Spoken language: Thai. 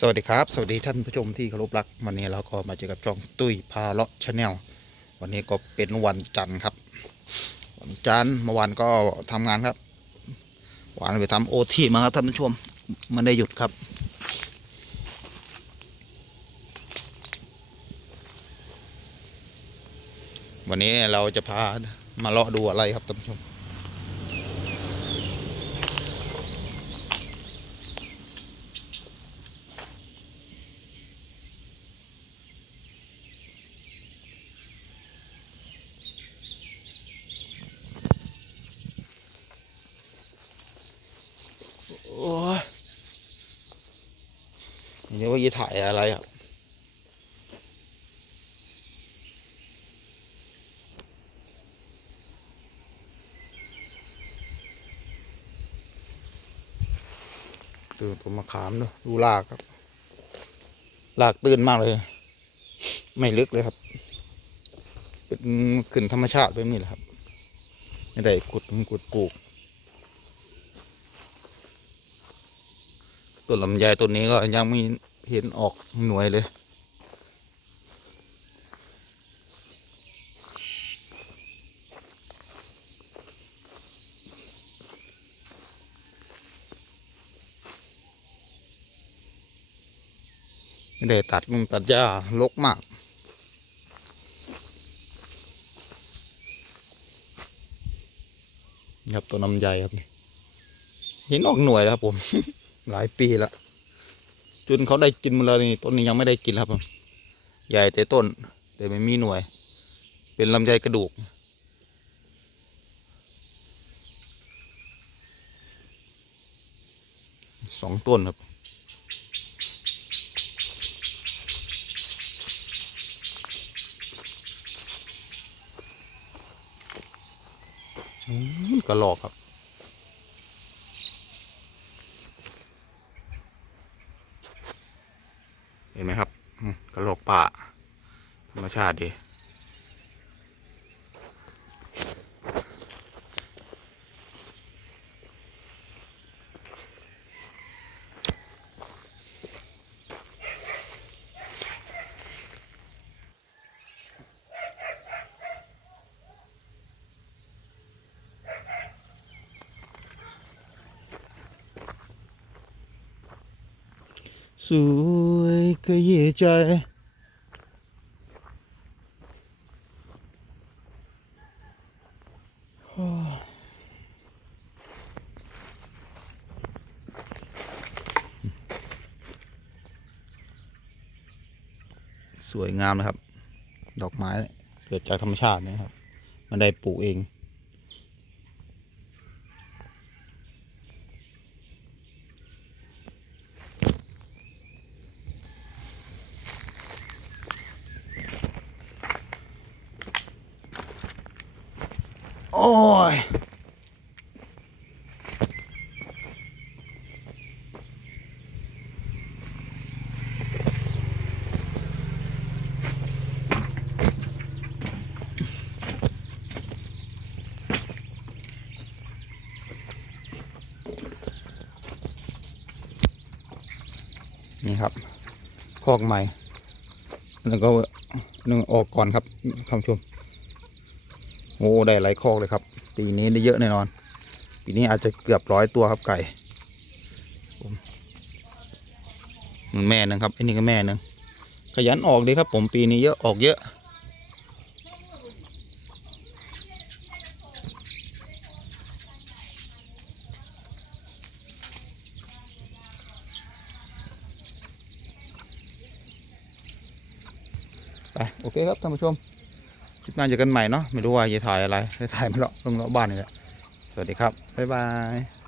สวัสดีครับ สวัสดีท่านผู้ชมที่เคารพรัก วันนี้เราก็มาเจอกับช่องตุ้ยพาเลาะชาแนลวันนี้ก็เป็นวันจันทร์ครับ วันจันทร์เมื่อวานก็ทำงานครับวานไปทำโอทีมาครับท่านผู้ชมมันได้หยุดครับ วันนี้เราจะพามาเลาะดูอะไรครับท่านผู้ชม โอ้ยนี่ว่าจะถ่ายอะไรอะตื่นตัวมาขามเนอะดูลากครับ ลากตื่นมากเลย ไม่ลึกเลยครับ เป็นขึ้นธรรมชาติแบบนี้แหละครับ ไม่ได้ขุดขุดปลูก ต้นลำไยต้นนี้ก็ยังไม่เห็นออกหน่วยเลย ไม่ได้ตัดมันตัดหญ้าลกมากครับต้นลำไยครับเห็นออกหน่วยแล้วครับผม หลายปีแล้วจนเขาได้กินมาแล้วนี่ต้นนี้ยังไม่ได้กินครับผมใหญ่แต่ต้น แต่ไม่มีหน่วย เป็นลำไยกระดูก สองต้นครับกระหลอกครับ เห็นไหมครับกระโหลกป่าธรรมชาติดี สวยก็เย่ใจ สวยงามนะครับ ดอกไม้เกิดจากธรรมชาตินะครับ มันได้ปลูกเอง โอ้ยนี่ครับ คอกใหม่ แล้วก็นึ่งออกก่อนครับท่านผู้ชม โอ้ได้หลายคอกเลยครับ ปีนี้ได้เยอะแน่นอน ปีนี้อาจจะเกือบร้อยตัวครับไก่มันแม่หนึงครับไอ้นี่ก็แม่หนึงขยันออกดีครับ ผมปีนี้เยอะออกเยอะไปโอเคครับท่านผู้ชม คลิปหน้าเจอกันใหม่เนาะไม่รู้ว่าจะถ่ายอะไรจะถ่ายมาเลาะลงเลาะบ้านนี่แหละสวัสดีครับบ๊ายบาย